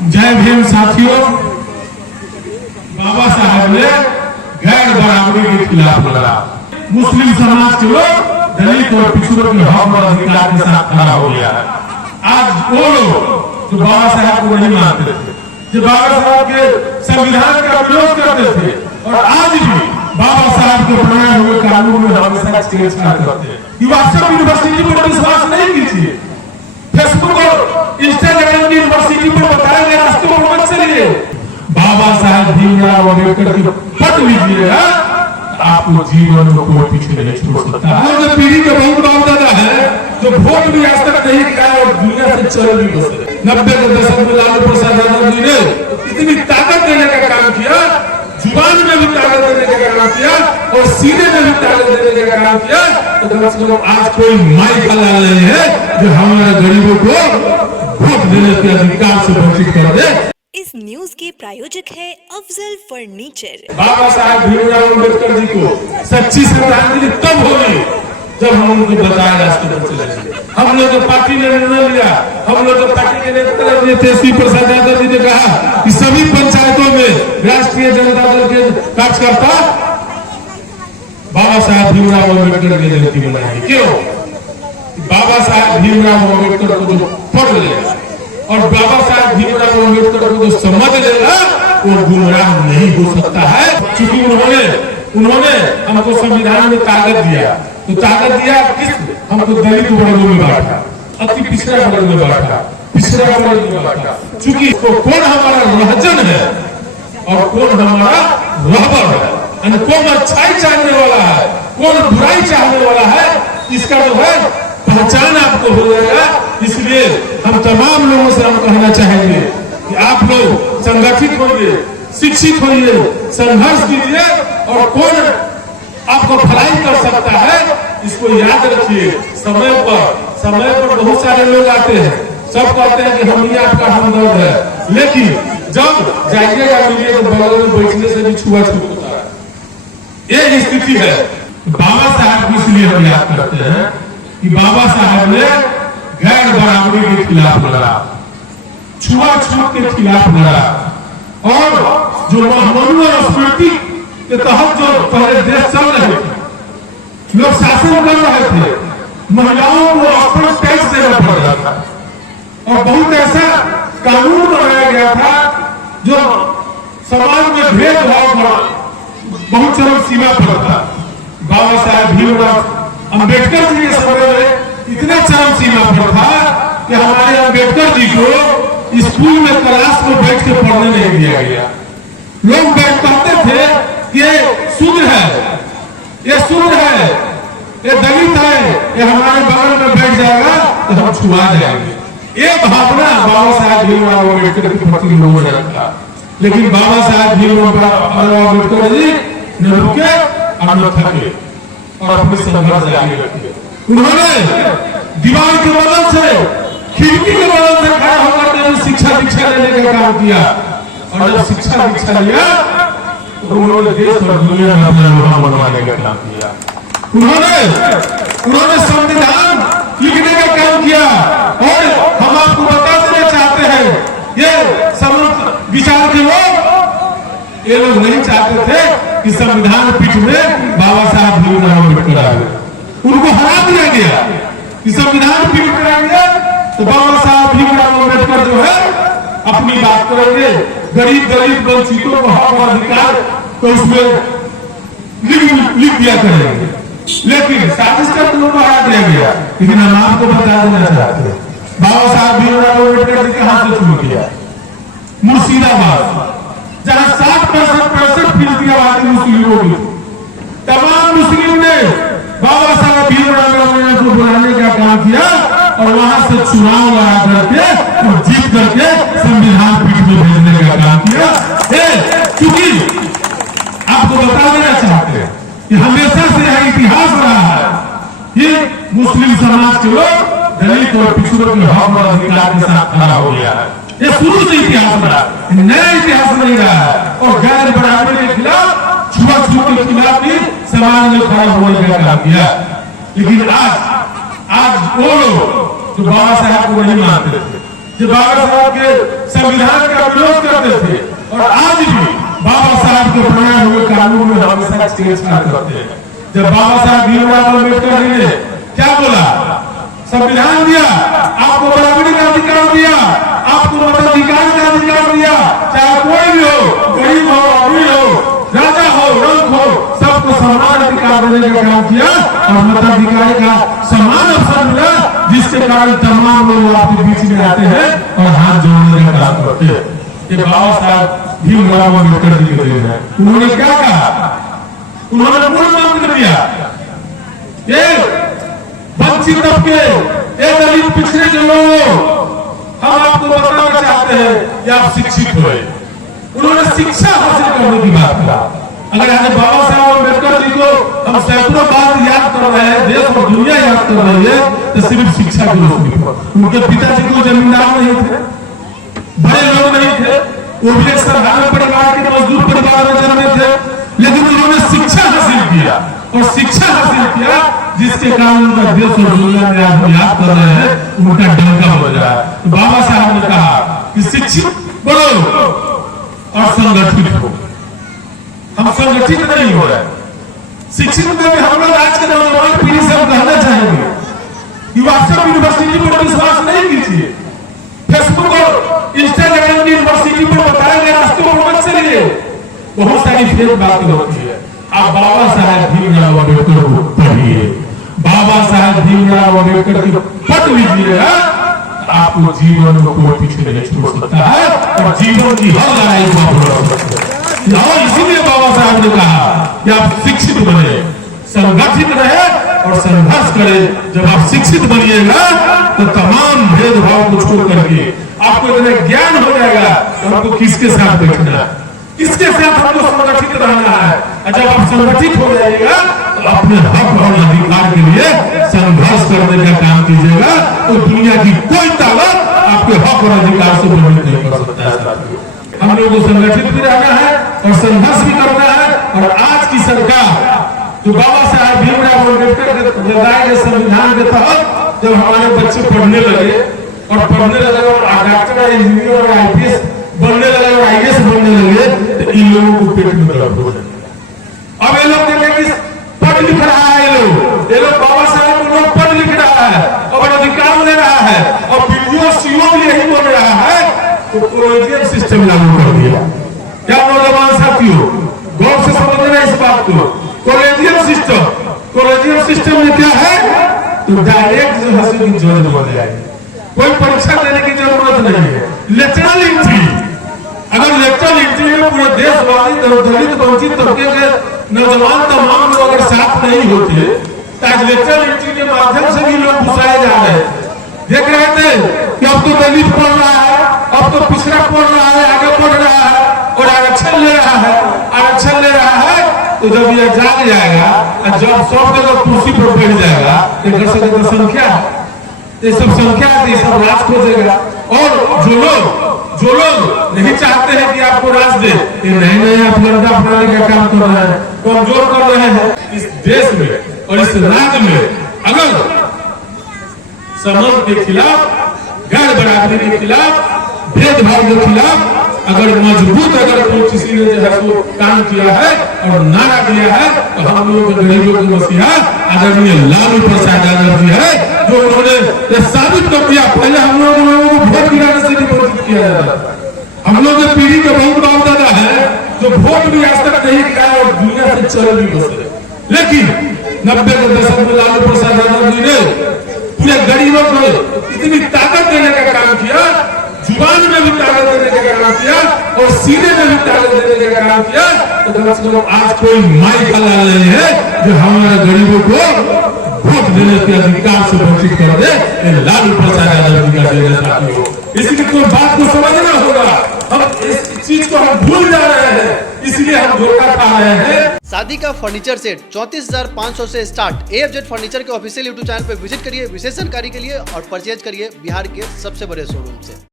जय भीम साथियों, बाबा साहब ने गैर बराबरी के खिलाफ लड़ा। मुस्लिम समाज के लोग दलित और पिछड़ों के हक और अधिकार के साथ खड़ा हो गया है। आज वो लोग जो बाबा साहब को नहीं मानते थे, जो बाबा साहब के संविधान का विरोध करते थे और आज भी बाबा साहब के बनाए हुए कानून में हमेशा छेड़छाड़ करते हैं। ये वास्तव यूनिवर्सिटी पर विश्वास नहीं कीजिए। फेसबुक और इंस्टाग्राम की यूनिवर्सिटी पर बताए गए रास्तों पर मत चलिए। बाबा साहब भीमराव अम्बेडकर की पढ़ लीजिएगा, आपको जीवन में कोई पीछे नहीं छोड़ सकता। जो पीढ़ी का बहुत बाप दादा है, जो वोट भी आज तक नहीं खाया और दुनिया से चल भी बसे। 90 के दशक में लालू प्रसाद यादव जी ने इतनी ताकत देने का काम किया, जुबान में भी ताकत देने का काम किया और सीने में भी ताकत देने का काम किया। तो कम से कम आज कोई माइक ला रहे हैं जो हमारे गरीबों को वोट देने के अधिकार से वंचित कर दे। इस न्यूज के प्रायोजक है अफजल फर्नीचर। बाबा साहब भीमराव अम्बेडकर जी को सच्ची श्रद्धांजलि तब होगी जब हम उनको बताया रास्ते पर चले। हम लोग तो पार्टी ने निर्णय लिया, हम लोग तो पार्टी के नेता तेजस्वी प्रसाद यादव जी ने कहा कि सभी पंचायतों में राष्ट्रीय जनता दल के कार्यकर्ता बाबा साहब भीमराव अम्बेडकर की जयंती मनाएंगे। क्यों? बाबा साहब भीमराव अम्बेडकर को जो पढ़ लेगा और बाबा साहब भीमराव अम्बेडकर को जो समझ लेगा वो गुमराह नहीं हो सकता है। क्योंकि उन्होंने हमको संविधान में ताकत दिया, तो ताकत दिया किस? हमको दलित वर्गों में बांटा, अति पिछड़ा वर्ग में बांटा, पिछड़ा वर्ग में बांटा। चूंकि कौन हमारा रहजन है और कौन हमारा रहबर है, कौन अच्छाई चाहने वाला है, कौन बुराई चाहने वाला है, इसका जो है पहचान आपको हो जाएगा। इसलिए हम तमाम लोगों से हम कहना चाहेंगे कि आप लोग संगठित होइए, शिक्षित होइए, संघर्ष कीजिए और कौन आपको भलाई कर सकता है इसको याद रखिए। समय पर बहुत सारे लोग आते हैं, सब कहते हैं कि हम ही आपका हमदर्द है, लेकिन जब जाइएगा मिलिए तो बगल में बैठने से भी छुआछूत होता है। ये स्थिति है। बाबा साहब को इसलिए हम याद करते हैं कि बाबा साहब ने गैर बराबरी के खिलाफ लड़ा, छुआछूत के खिलाफ लड़ा और जो मनुआ स्मृति के तहत जो पहले देश चल रहे थे, लोग शासन कर रहे थे, महिलाओं को अपना टैक्स देना पड़ रहा था और बहुत ऐसा कानून बनाया गया था जो समाज में भेदभाव बहुत चरम सीमा पर था। बाबा साहब भीमराव अम्बेडकर जी के समय में इतने चरम सीमा पर था कि हमारे अम्बेडकर जी को स्कूल में क्लास में बैठ के पढ़ने नहीं दिया गया। लोग कहते थे कि ये शूद्र है, ये शूद्र है, ये दलित है, ये हमारे बगल में बैठ जाएगा तो हम छुआ जाएंगे। ये भावना बाबा साहब भीमराव अम्बेडकर के प्रति लोगों ने रखा, लेकिन बाबा साहब भीमराव अम्बेडकर जी न रुके और न थके और अपने संघर्ष जारी रखे। उन्होंने दीवार के बदल से, खिड़की के बदल से खड़ा होकर शिक्षा दीक्षा लेने का काम किया और जब शिक्षा दीक्षा लिया तो उन्होंने देश और दुनिया में अपना नाम बनवाने का काम किया। उन्होंने संविधान लिखने का काम किया और हम आपको बता देना चाहते हैं, ये समृद्ध विचार के लोग, ये लोग नहीं चाहते थे कि संविधान पीठ में बाबा साहब भीमराव अम्बेडकर आए। उनको हरा दिया गया कि संविधान पीठ में आएंगे तो बाबा साहब भीमराव अम्बेडकर जो है अपनी बात करेंगे, गरीब दलित वंचितों को हक और अधिकार तो उसमें लिख दिया करेंगे। लेकिन साजिश कर उनको हरा दिया गया। लेकिन हम आपको बता देना चाहते हैं, बाबा साहब भीमराव अम्बेडकर जी कहां से शुरू किया? मुर्शिदाबाद, जहां 60-65% आबादी मुस्लिमों की, तमाम मुस्लिम ने बाबा साहब भीमराव अम्बेडकर को बुलाने का काम किया और वहां से चुनाव लड़ा करके और जीत करके संविधान पीठ में भेजने का काम किया। क्योंकि आपको बता देना चाहते हैं कि हमेशा से यह इतिहास रहा है कि मुस्लिम समाज के लोग दलित और पिछड़ों के हक और अधिकार के साथ खड़ा हो गया है। ये शुरू से इतिहास रहा, नया इतिहास नहीं रहा है। और गैर बराबरी के खिलाफ, छुआछूत के खिलाफ भी समाज में खड़ा होने का काम किया। लेकिन आज वो लोग जो बाबा साहब को नहीं मानते थे, जो बाबा साहब के संविधान का विरोध करते थे और आज भी बाबा साहब के बनाए हुए कानून में हमेशा छेड़छाड़ करते हैं। जब बाबा साहब भीमराव अम्बेडकर जी ने क्या बोला, संविधान दिया, आपको बराबरी का अधिकार दिया, आपको मताधिकार का अधिकार दिया, चाहे कोई भी हो, गरीब हो, अमीर हो, राजा हो, रंग हो, सबको समान अधिकार देने का काम किया और मताधिकार का समान अवसर मिला, जिसके कारण तमाम लोग आपके बीच में आते हैं और हाथ जोड़ने का काम करते हैं। ये बाबा साहब भीमराव अम्बेडकर जी के देन है। उन्होंने क्या कहा, उन्होंने मूल मंत्र दिया, ये वंचित तबके, ये दलित पिछड़े के लोगों, हम आपको बताना चाहते हैं कि आप शिक्षित हुए। उन्होंने शिक्षा हासिल करने की बात कहा। अगर आज बाबा साहब अम्बेडकर जी को हम सैकड़ों बार याद कर रहे हैं, देश और दुनिया याद कर रही है, तो सिर्फ शिक्षा की रोशनी पर। उनके पिताजी को जमींदार नहीं थे, बड़े लोग नहीं थे, वो भी एक साधारण परिवार के मजदूर परिवार में जन्मे थे, लेकिन उन्होंने शिक्षा हासिल किया और शिक्षा हासिल किया जिसके कारण उनका देश और दुनिया में आज याद कर रहे हैं, उनका डंका हो रहा है। तो बाबा साहब ने कहा कि शिक्षित बनो और संगठित हो। हम संगठित नहीं हो रहे, शिक्षित में भी हम लोग आज के नौजवान पीढ़ी से कहना चाहेंगे कि व्हाट्सएप यूनिवर्सिटी पर विश्वास नहीं कीजिए, फेसबुक और इंस्टाग्राम की यूनिवर्सिटी पर बताए गए रास्ते पर मत चलिए, बहुत सारी फेक बातें होती है। आप बाबा साहब भीमराव अम्बेडकर को पढ़िए, बाबा साहब भीमराव अम्बेडकर की पढ़ लीजिएगा, आपको जीवन में कोई पीछे नहीं छोड़ सकता है और जीवन की हर लड़ाई को आप लड़ सकते हैं। और इसीलिए बाबा साहब ने कहा कि आप शिक्षित बने, संगठित रहे और संघर्ष करें। जब आप शिक्षित बनिएगा तो तमाम भेदभाव को छोड़ करके आपको इतना ज्ञान हो जाएगा कि आपको किसके साथ बैठना है, किसके साथ हमको संगठित रहना है। और जब आप संगठित हो जाइएगा तो अपने हक और अधिकार के लिए संघर्ष करने का काम कीजिएगा, तो दुनिया की कोई ताकत आपके हक और अधिकार से प्रभावित नहीं कर सकता है। हम लोगों को संगठित भी रहना है और संघर्ष भी करना है। और आज की सरकार जो बाबा साहब भीमराव अम्बेडकर के लगाए गए संविधान के तहत जब हमारे बच्चे पढ़ने लगे और डॉक्टर, इंजीनियर और IPS बनने लगे और IAS बनने लगे, तो इन लोगों को पेट में दर्द हो जाए। अब ये लोग देखें कि पढ़ लिख रहा है, ये लोग बाबा साहब को लोग पढ़ लिख रहा है और अधिकार ले रहा है और PDO CO भी यही बोल रहा है, तो कॉलेजियम सिस्टम लागू कर दिया। क्या नौजवान साथियों, गौर से समझना इस बात को। कॉलेजियम सिस्टम में क्या है, तो डायरेक्ट जो है की जज बन जाएगी, कोई परीक्षा देने की जरूरत नहीं है। लेटरल एंट्री, अगर लेटरल एंट्री में पूरे देशवासी दलित वंचित तबके के नौजवान तमाम लोग अगर साथ नहीं होते, तो लेटरल एंट्री के माध्यम से भी लोग घुसाए जा रहे हैं। देख रहे थे कि अब तो दलित पढ़ रहा है, अब तो पिछड़ा पढ़ रहा है, आगे बढ़ रहा है और आरक्षण ले रहा है, आरक्षण ले रहा है। तो जब ये जाग जाएगा, जब सब जगह कुर्सी पर बैठ जाएगा, तो संख्या ये सब संख्या ये सब राज खोजेगा। और जो लोग नहीं चाहते हैं कि आपको राज दे, ये नहीं आप लड़का अपनाने का काम कर रहे हैं, कमजोर कर रहे हैं इस देश में और इस राज्य में। अगर समाज के खिलाफ, गैर बराबरी के खिलाफ, भेदभाव के खिलाफ अगर मजबूत कोई किसी ने जो है वो काम किया है और नारा दिया है, तो हम लोग गरीबों के मसीहा आदरणीय लालू प्रसाद यादव जी है, जो उन्होंने ये साबित कर दिया। पहले हम लोगों को वोट गिराने से निबंधित किया जाता था। हम लोग पीढ़ी के बहुत बाप दादा है जो वोट भी आज तक नहीं गिराए और दुनिया से चल भी बसे, लेकिन 90 के दशक में लालू प्रसाद यादव जी ने पूरे गरीबों को इतनी ताकत देने का काम किया, जुबान में भी ताकत देने का काम किया और सीने में भी ताकत देने का काम किया। तो कम से कम आज कोई माई का लाल नहीं है जो हमारे गरीबों को वोट देने के अधिकार से वंचित कर दे। लालू प्रसाद यादव जी का देना, इसलिए कोई बात को समझना होगा। हम इस चीज को हम भूल जा रहे हैं, इसलिए हम धोखा खा रहे हैं। शादी का फर्नीचर सेट 34,500 से स्टार्ट। AFZ फर्नीचर के ऑफिशियल YouTube चैनल पर विजिट करिए विशेष जानकारी के लिए और परचेज करिए बिहार के सबसे बड़े शोरूम से।